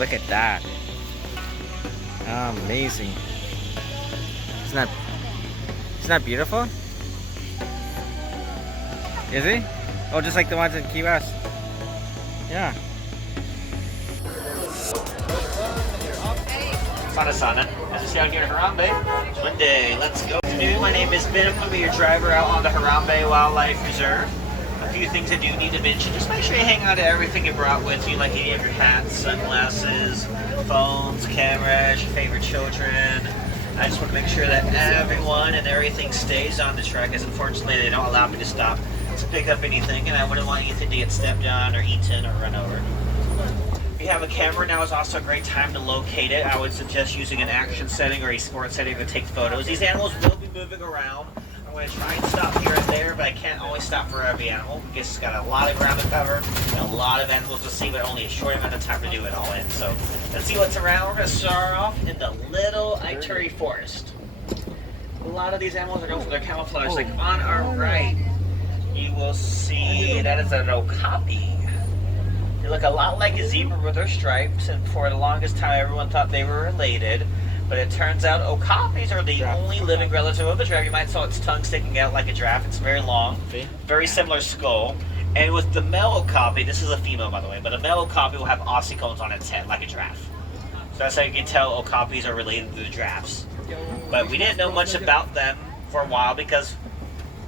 Look at that. Amazing. Isn't that beautiful? Is it? Oh, just like the ones in Key West. Yeah. Savannah, as you see out here in Harambe, Monday, let's go. Good afternoon, my name is Ben. I'm going to be your driver out on the Harambe Wildlife Reserve. A few things I do need to mention. Just make sure you hang on to everything you brought with you, like any of your hats, sunglasses, phones, cameras, your favorite children. I just want to make sure that everyone and everything stays on the track, as unfortunately they don't allow me to stop to pick up anything, and I wouldn't want anything to get stepped on or eaten or run over. If you have a camera, now is also a great time to locate it. I would suggest using an action setting or a sport setting to take photos. These animals will be moving around. I'm going to try and stop here and there, but I can't always stop for every animal because it's got a lot of ground to cover and a lot of animals to see, but only a short amount of time to do it all in. So let's see what's around. We're going to start off in the Little Ituri Forest. A lot of these animals are known for their camouflage. Like on our right, you will see that is an okapi. They look a lot like a zebra with their stripes, and for the longest time everyone thought they were related. But it turns out okapis are the only living relative of the giraffe. You might saw its tongue sticking out like a giraffe. It's very long, very similar skull. And with the male okapi, this is a female by the way, but a male okapi will have ossicones on its head like a giraffe. So that's how you can tell okapis are related to the giraffes. But we didn't know much about them for a while because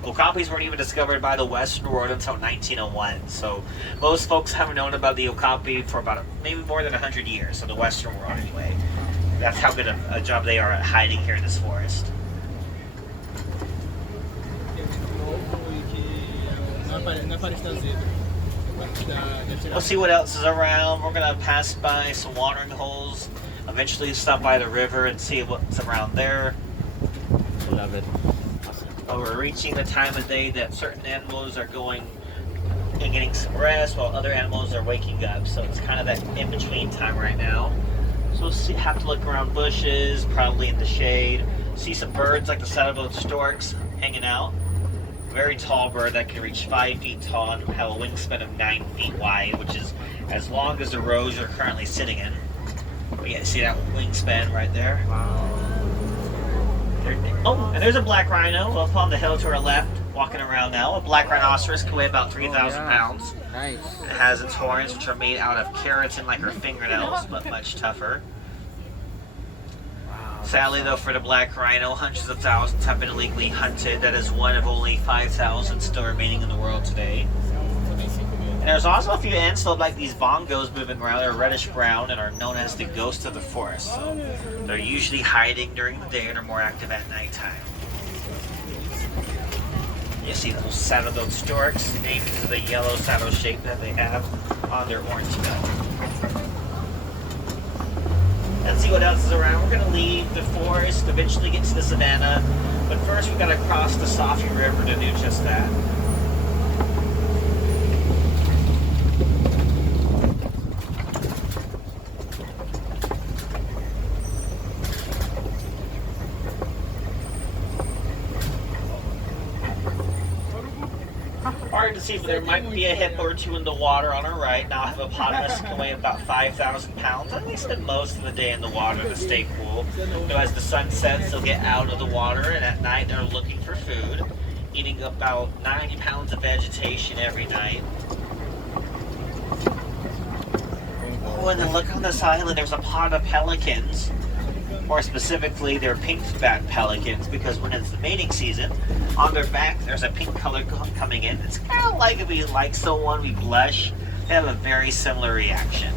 okapis weren't even discovered by the Western world until 1901. So most folks haven't known about the okapi for about maybe more than 100 years, so the Western world anyway. That's how good a job they are at hiding here in this forest. We'll see what else is around. We're going to pass by some watering holes, eventually stop by the river and see what's around there. Love it. But we're reaching the time of day that certain animals are going and getting some rest while other animals are waking up. So it's kind of that in-between time right now. So we'll have to look around bushes, probably in the shade. See some birds like the saddle-billed storks hanging out. Very tall bird that can reach 5 feet tall and have a wingspan of 9 feet wide, which is as long as the rows you're currently sitting in. But yeah, see that wingspan right there? Wow. Oh, and there's a black rhino up on the hill to our left, walking around now. A black rhinoceros can weigh about 3,000 pounds. Nice. It has its horns, which are made out of keratin like her fingernails, but much tougher. Wow. Sadly, though, for the black rhino, hundreds of thousands have been illegally hunted. That is one of only 5,000 still remaining in the world today. And there's also a few antelope like these bongos moving around. They're reddish brown and are known as the ghosts of the forest. So they're usually hiding during the day and are more active at nighttime. You see those saddle-billed storks, named because of the yellow saddle shape that they have on their orange belt. Let's see what else is around. We're going to leave the forest, eventually get to the savannah, but first we've got to cross the Safi River to do just that. Hard to see, but there might be a hippo or two in the water on our right. Now, hippopotamus can weigh about 5,000 pounds. At least spend most of the day in the water to stay cool. So as the sun sets, they'll get out of the water, and at night they're looking for food, eating about 90 pounds of vegetation every night. Oh, and then look on this island, there's a pod of pelicans. More specifically, they're pink-backed pelicans because when it's the mating season, on their back there's a pink color coming in. It's kind of like if we like someone, we blush. They have a very similar reaction.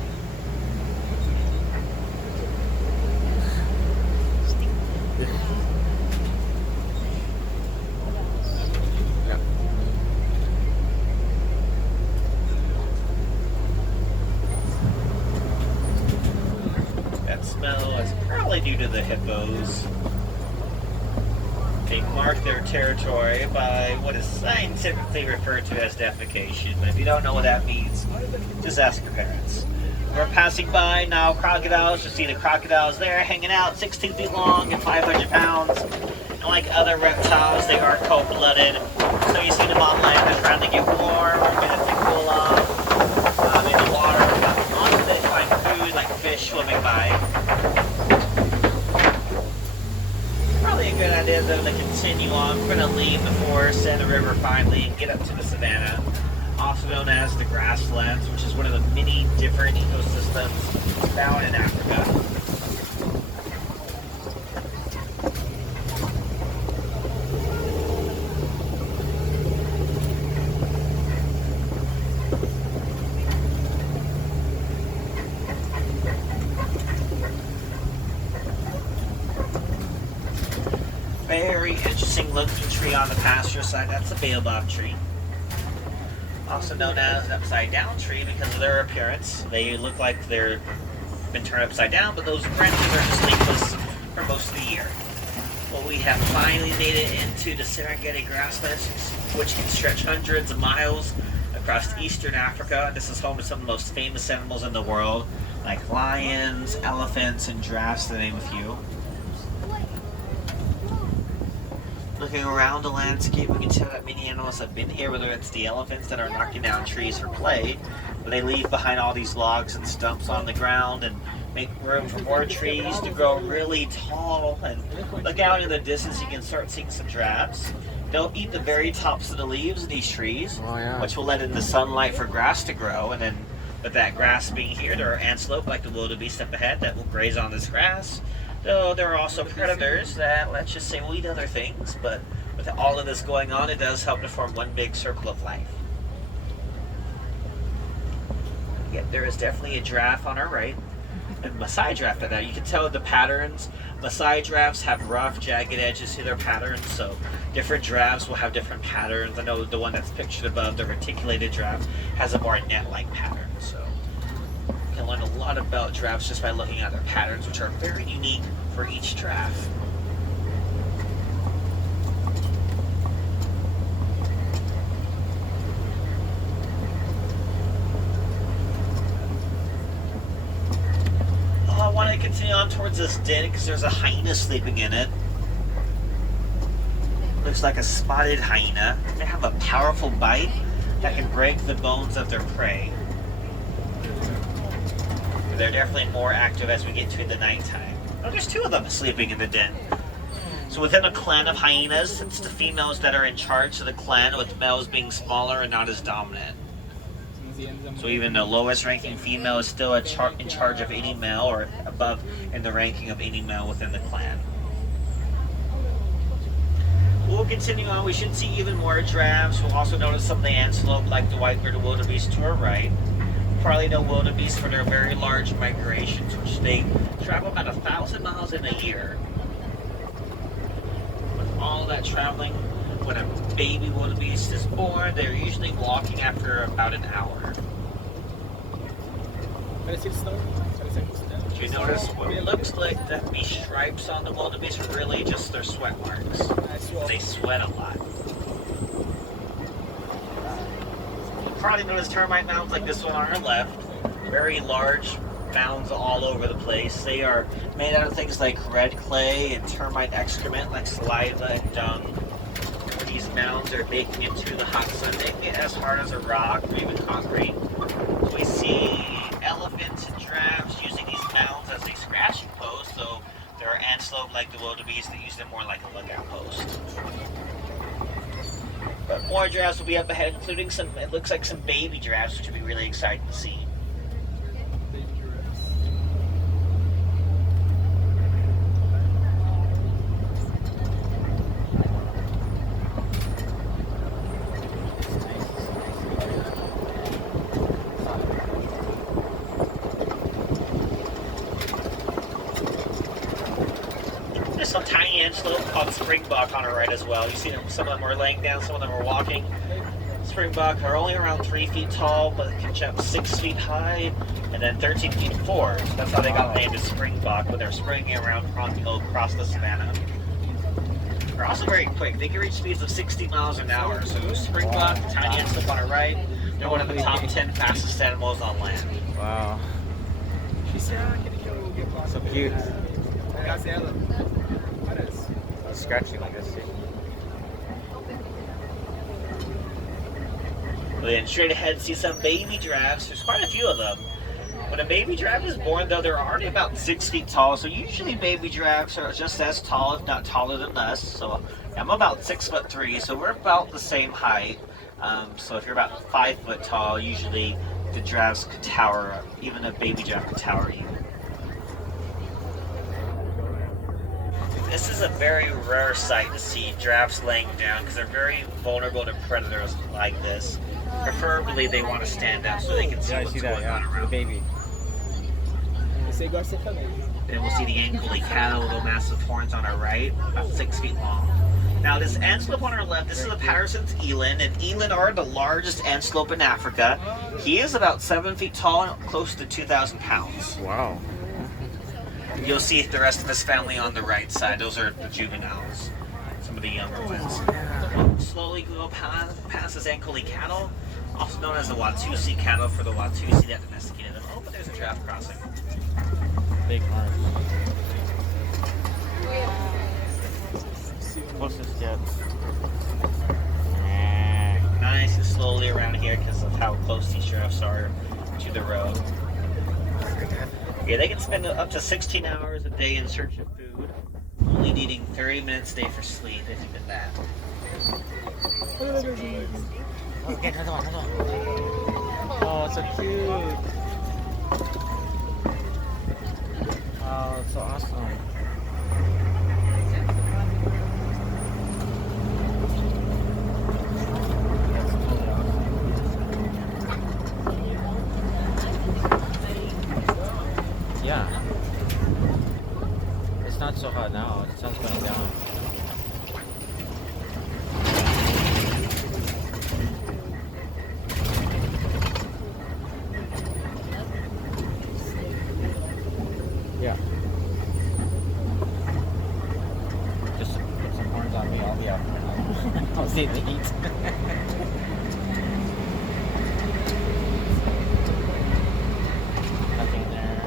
That smell is probably due to the hippos. They mark their territory by what is scientifically referred to as defecation. But if you don't know what that means, just ask your parents. We're passing by now crocodiles. You see the crocodiles there hanging out, 16 feet long and 500 pounds. And like other reptiles, they are cold-blooded. So you see them on land, they're trying to get warm, or minutes to cool off. In the water, often they find food like fish, fish swimming by. Probably a good idea though to continue on. We're going to leave the forest and the river finally and get up to the savannah, also known as the grasslands, which is one of the many different ecosystems found in Africa. Very interesting looking tree on the pasture side. That's a Baobab tree. Also known as an upside down tree because of their appearance. They look like they're been turned upside down, but those branches are just leafless for most of the year. Well, we have finally made it into the Serengeti grasslands, which can stretch hundreds of miles across eastern Africa. This is home to some of the most famous animals in the world, like lions, elephants, and giraffes, to name a few. Looking around the landscape, we can tell that many animals have been here, whether it's the elephants that are knocking down trees for play, but they leave behind all these logs and stumps on the ground and make room for more trees to grow really tall. And look out in the distance, you can start seeing some giraffes. They'll eat the very tops of the leaves of these trees, which will let in the sunlight for grass to grow. And then with that grass being here, there are antelope like the wildebeest up ahead that will graze on this grass. Though there are also predators that, let's just say, will eat other things, but with all of this going on, it does help to form one big circle of life. Yep, there is definitely a giraffe on our right, and Maasai giraffe at that. You can tell the patterns. Maasai giraffes have rough, jagged edges to their patterns, so different giraffes will have different patterns. I know the one that's pictured above, the reticulated giraffe, has a more net-like pattern, so you can learn a lot about giraffes just by looking at their patterns, which are very unique for each giraffe. Oh, I want to continue on towards this den because there's a hyena sleeping in it. Looks like a spotted hyena. They have a powerful bite that can break the bones of their prey. They're definitely more active as we get to the nighttime. Oh, there's two of them sleeping in the den. So within a clan of hyenas, it's the females that are in charge of the clan, with males being smaller and not as dominant. So even the lowest ranking female is still in charge of any male, or above in the ranking of any male within the clan. We'll continue on. We should see even more giraffes. We'll also notice some of the antelope like the white-bearded wildebeest to our right. Probably know wildebeest for their very large migrations, which they travel about 1,000 miles in a year. With all that traveling, when a baby wildebeest is born, they're usually walking after about an hour. If you notice, what it looks like that these stripes on the wildebeest are really just their sweat marks. They sweat a lot. Probably notice termite mounds like this one on our left. Very large mounds all over the place. They are made out of things like red clay and termite excrement like saliva and dung. These mounds are baking into the hot sun, making it as hard as a rock or even concrete. So we see elephants and giraffes using these mounds as a scratching post, so there are antelope like the wildebeest that use them more like a lookout post. But more giraffes will be up ahead, including some, it looks like some baby giraffes, which will be really exciting to see. There's some tiny antelope called springbok on our right as well. You see them, some of them are laying down, some of them are walking. Springbok are only around 3 feet tall, but can jump 6 feet high and then 13 feet forward. So that's how they got named as springbok, when they're springing around across the savannah. They're also very quick. They can reach speeds of 60 miles an hour. So springbok, tiny antelope on our right, they're one of the top 10 fastest animals on land. Wow. So cute. Scratching like this. Then straight ahead, see some baby giraffes. There's quite a few of them. When a baby giraffe is born, though, they're already about 6 feet tall. So usually baby giraffes are just as tall, if not taller than us. So I'm about 6'3", so we're about the same height. So if you're about 5 foot tall, usually the giraffes could tower, even a baby giraffe could tower you. This is a very rare sight to see giraffes laying down because they're very vulnerable to predators like this. Preferably, they want to stand up so they can see Yeah, I what's see that. going on Yeah, the around. baby. And we'll see the Ankole cattle, little massive horns on our right, about 6 feet long. Now, this antelope on our left, this is a Patterson's eland, and eland are the largest antelope in Africa. He is about 7 feet tall and close to 2,000 pounds. Wow. You'll see the rest of his family on the right side. Those are the juveniles, some of the younger ones. We'll slowly go past this Ankole cattle, also known as the Watusi cattle for the Watusi that domesticated them. Oh, but there's a giraffe crossing. Big arms. Closest yet. Nice and slowly around here because of how close these giraffes are to the road. Yeah, they can spend up to 16 hours a day in search of food, only needing 30 minutes a day for sleep, if even that. Oh, get another one. Oh, so cute. Oh, it's so awesome. Yeah. It's not so hot now. The sun's going down. Yeah. Just put some horns on me. I'll be out. I'll save the heat. Nothing there.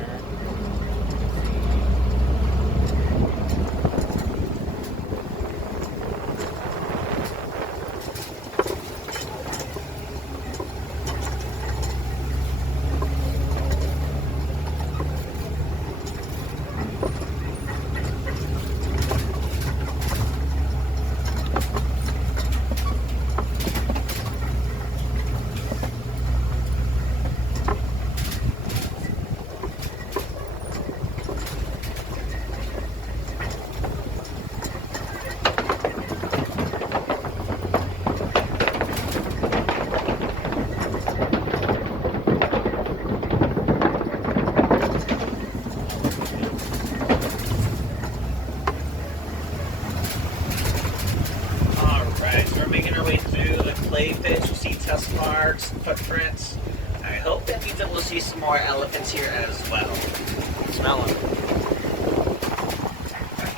test marks, footprints. I hope that means that we'll see some more elephants here as well. Smell them.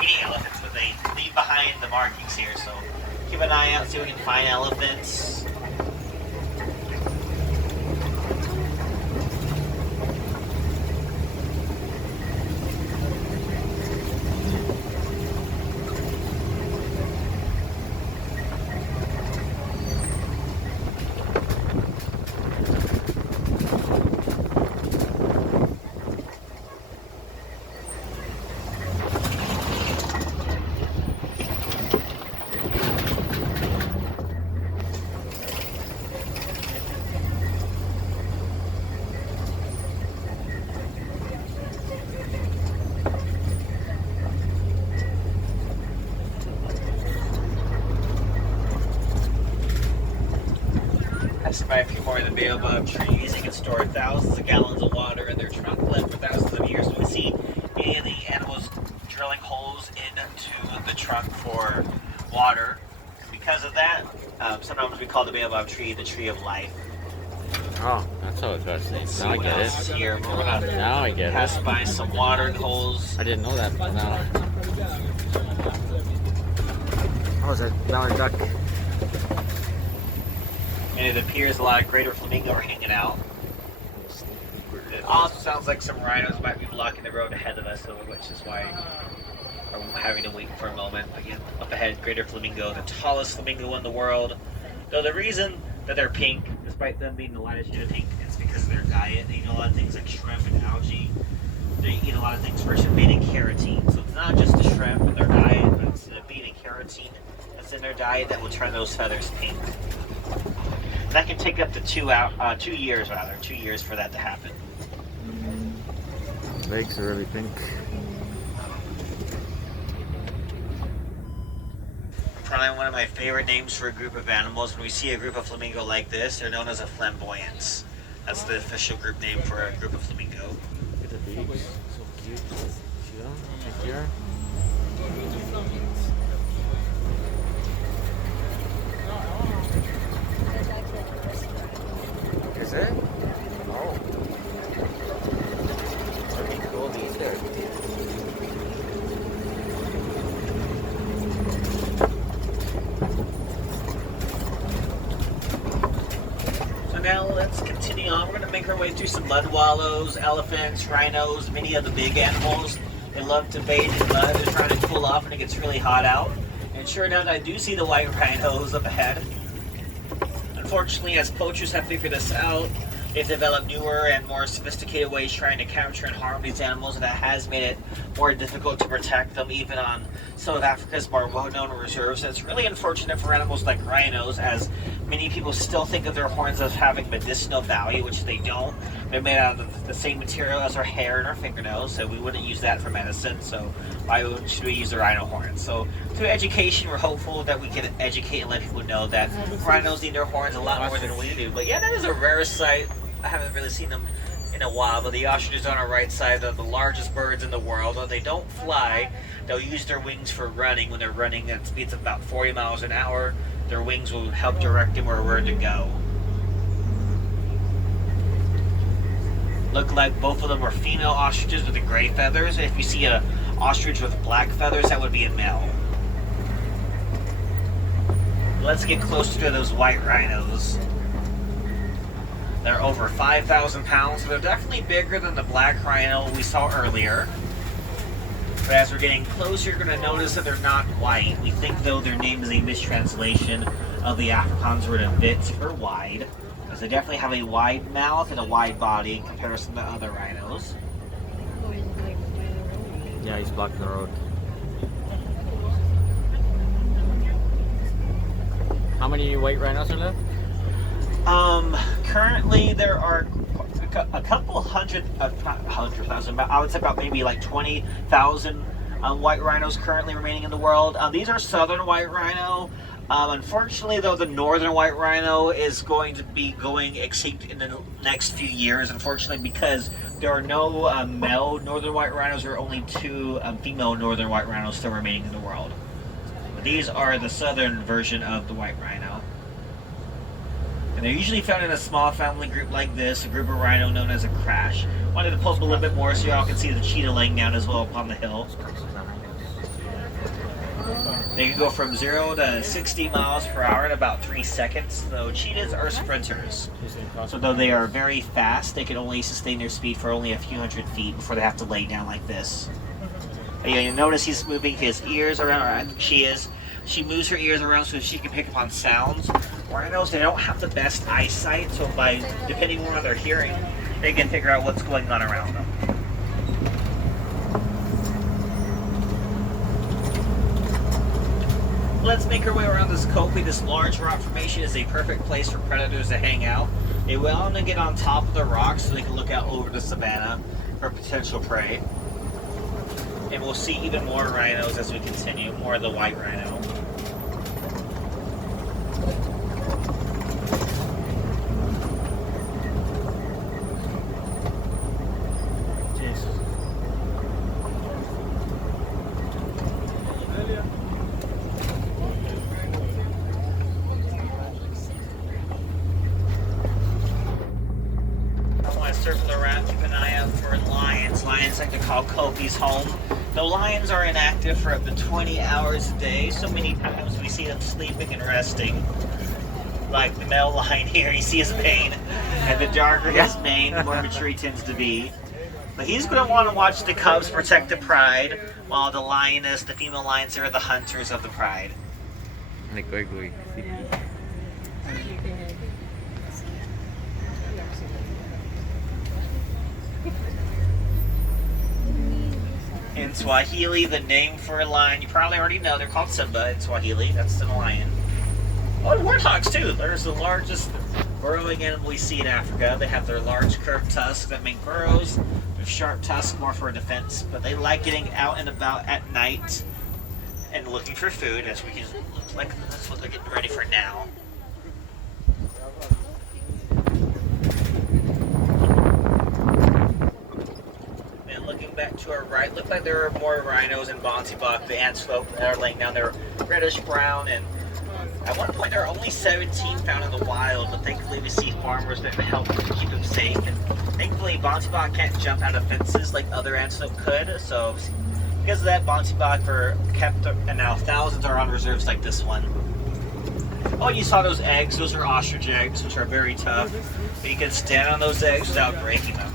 Eating elephants, but they leave behind the markings here, so keep an eye out, see if we can find elephants. By a few more of the Baobab trees. They can store thousands of gallons of water in their trunk, live for thousands of years. We see any of the animals drilling holes into the trunk for water. Because of that, sometimes we call the Baobab tree the tree of life. Oh, that's how it fascinates. Now I get it. Here. We're gonna Now I get pass it. by some watering holes. I didn't know that, but now. Oh, is that mallard duck? And it appears a lot of greater flamingo are hanging out. It also sounds like some rhinos might be blocking the road ahead of us, which is why we're having to wait for a moment. Again, up ahead, greater flamingo, the tallest flamingo in the world. Though the reason that they're pink, despite them being the lightest shade of pink, is because because of their diet. They eat a lot of things like shrimp and algae. They eat a lot of things rich in beta-carotene. So it's not just the shrimp in their diet, but it's the beta-carotene that's in their diet that will turn those feathers pink. And that can take up to 2 years for that to happen. Legs are really pink. Probably one of my favorite names for a group of animals. When we see a group of flamingo like this, they're known as a flamboyance. That's the official group name for a group of flamingo. Look at the beaks, so cute. See them? Right here. Is it? Oh. Pretty cool detail. Now let's continue on. We're going to make our way through some mud wallows, elephants, rhinos, many of the big animals. They love to bathe in mud. They're trying to cool off when it gets really hot out. And sure enough, I do see the white rhinos up ahead. Unfortunately, as poachers have figured this out, they've developed newer and more sophisticated ways trying to capture and harm these animals, and that has made it more difficult to protect them even on some of Africa's more well-known reserves. And it's really unfortunate for animals like rhinos, as many people still think of their horns as having medicinal value, which they don't. They're made out of the same material as our hair and our fingernails, so we wouldn't use that for medicine, so why should we use the rhino horns? So through education, we're hopeful that we can educate and let people know that rhinos need their horns a lot more than we do. But yeah, that is a rare sight. I haven't really seen them in a while, but the ostriches on our right side are the largest birds in the world. Though they don't fly, they'll use their wings for running. When they're running at speeds of about 40 miles an hour, their wings will help direct them where we're to go. Look like both of them are female ostriches with the gray feathers. If you see an ostrich with black feathers, that would be a male. Let's get closer to those white rhinos. They're over 5,000 pounds, so they're definitely bigger than the black rhino we saw earlier. But as we're getting closer, you're going to notice that they're not white. We think, though, their name is a mistranslation of the Afrikaans word of bit or wide, as they definitely have a wide mouth and a wide body in comparison to other rhinos. Yeah, he's blocking the road. How many white rhinos are left? Currently there are a couple hundred, not 100,000, but I would say about maybe like 20,000 white rhinos currently remaining in the world. These are southern white rhino. Unfortunately, though, the northern white rhino is going to be going extinct in the next few years, unfortunately, because there are no male northern white rhinos. There are only 2 female northern white rhinos still remaining in the world. But these are the southern version of the white rhino. And they're usually found in a small family group like this, a group of rhino known as a crash. Wanted to pull up a little bit more so y'all can see the cheetah laying down as well upon the hill. They can go from 0 to 60 miles per hour in about 3 seconds. So cheetahs are sprinters. So though they are very fast, they can only sustain their speed for only a few hundred feet before they have to lay down like this. And you'll notice he's moving his ears around, or I think she is. She moves her ears around so she can pick up on sounds. Rhinos, they don't have the best eyesight, so by depending on what they're hearing, they can figure out what's going on around them. Let's make our way around this coping. This large rock formation is a perfect place for predators to hang out. They will want to get on top of the rocks so they can look out over the savannah for potential prey. And we'll see even more rhinos as we continue, more of the white rhino. Circle around, keep an eye out for lions. Lions like to call Kofi's home. The lions are inactive for up to 20 hours a day, so many times we see them sleeping and resting. Like the male lion here, you see his mane, and the darker his mane, the more mature he tends to be. But he's going to want to watch the cubs protect the pride, while the lioness, the female lions, are the hunters of the pride. In Swahili, the name for a lion, you probably already know, they're called Simba in Swahili. That's the lion. Oh, and warthogs too. There's the largest burrowing animal we see in Africa. They have their large curved tusks that make burrows. Their sharp tusks more for defense, but they like getting out and about at night and looking for food, as we can look like that's what they're getting ready for now. And looking back to our right, looked like there were more rhinos and Bonsibok, the antelope that are laying down. They're reddish brown, and at one point there are only 17 found in the wild, but thankfully we see farmers that help keep them safe. And thankfully Bonsibok can't jump out of fences like other antelope could, so because of that, Bonsibok are kept, and now thousands are on reserves like this one. Oh, you saw those eggs. Those are ostrich eggs, which are very tough, but you can stand on those eggs without breaking them.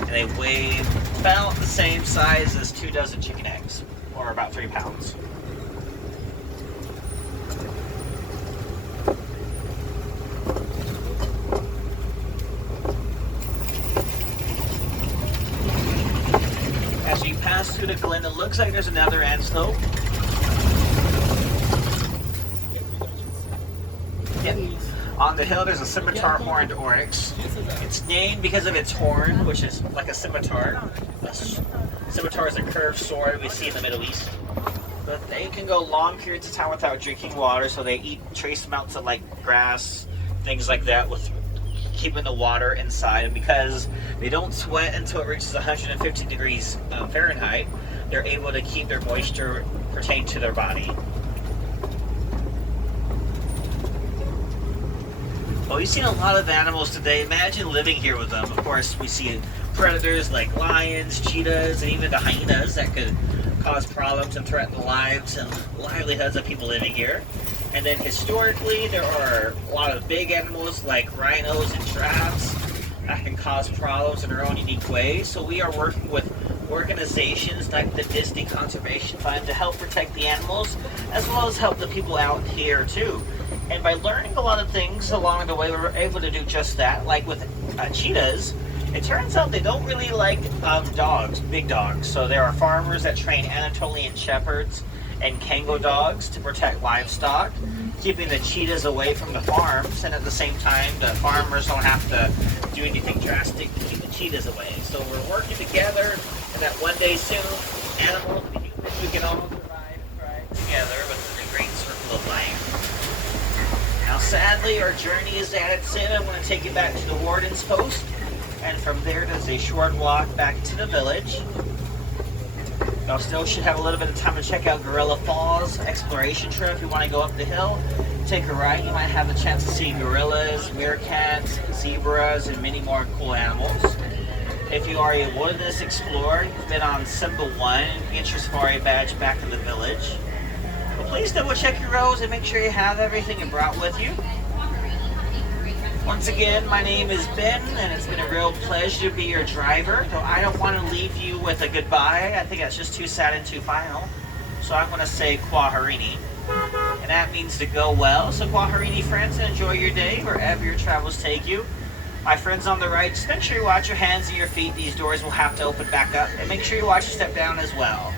And they weigh about the same size as 2 dozen chicken eggs, or about 3 pounds. As you pass through the glen, it looks like there's another antelope. Yep. On the hill, there's a scimitar horned oryx. It's named because of its horn, which is like a scimitar. A scimitar is a curved sword we see in the Middle East. But they can go long periods of time without drinking water, so they eat trace amounts of like grass, things like that, with keeping the water inside. And because they don't sweat until it reaches 150 degrees Fahrenheit, they're able to keep their moisture pertained to their body. Well, we've seen a lot of animals today. Imagine living here with them. Of course, we see predators like lions, cheetahs, and even the hyenas that could cause problems and threaten the lives and livelihoods of people living here. And then historically, there are a lot of big animals like rhinos and giraffes that can cause problems in their own unique ways. So we are working with organizations like the Disney Conservation Fund to help protect the animals, as well as help the people out here too. And by learning a lot of things along the way, we were able to do just that. Like with cheetahs, it turns out they don't really like dogs, big dogs. So there are farmers that train Anatolian shepherds and Kango dogs to protect livestock, keeping the cheetahs away from the farms, and at the same time, the farmers don't have to do anything drastic to keep the cheetahs away. So we're working together, and that one day soon, animals and humans, we can all survive and thrive together within the great circle of life. Now, sadly, our journey is at its end. I want to take you back to the warden's post, and from there, there's a short walk back to the village. Y'all still should have a little bit of time to check out Gorilla Falls exploration trip. If you want to go up the hill, take a ride. You might have the chance to see gorillas, meerkats, zebras, and many more cool animals. If you are a wilderness explorer, you've been on Simba 1, you can get your safari badge back in the village. But please double check your rows and make sure you have everything you brought with you. Once again, my name is Ben, and it's been a real pleasure to be your driver. So I don't want to leave you with a goodbye. I think that's just too sad and too final. So I'm going to say Kwaherini. And that means to go well. So Kwaherini, friends, and enjoy your day wherever your travels take you. My friends on the right, just make sure you watch your hands and your feet. These doors will have to open back up. And make sure you watch your step down as well.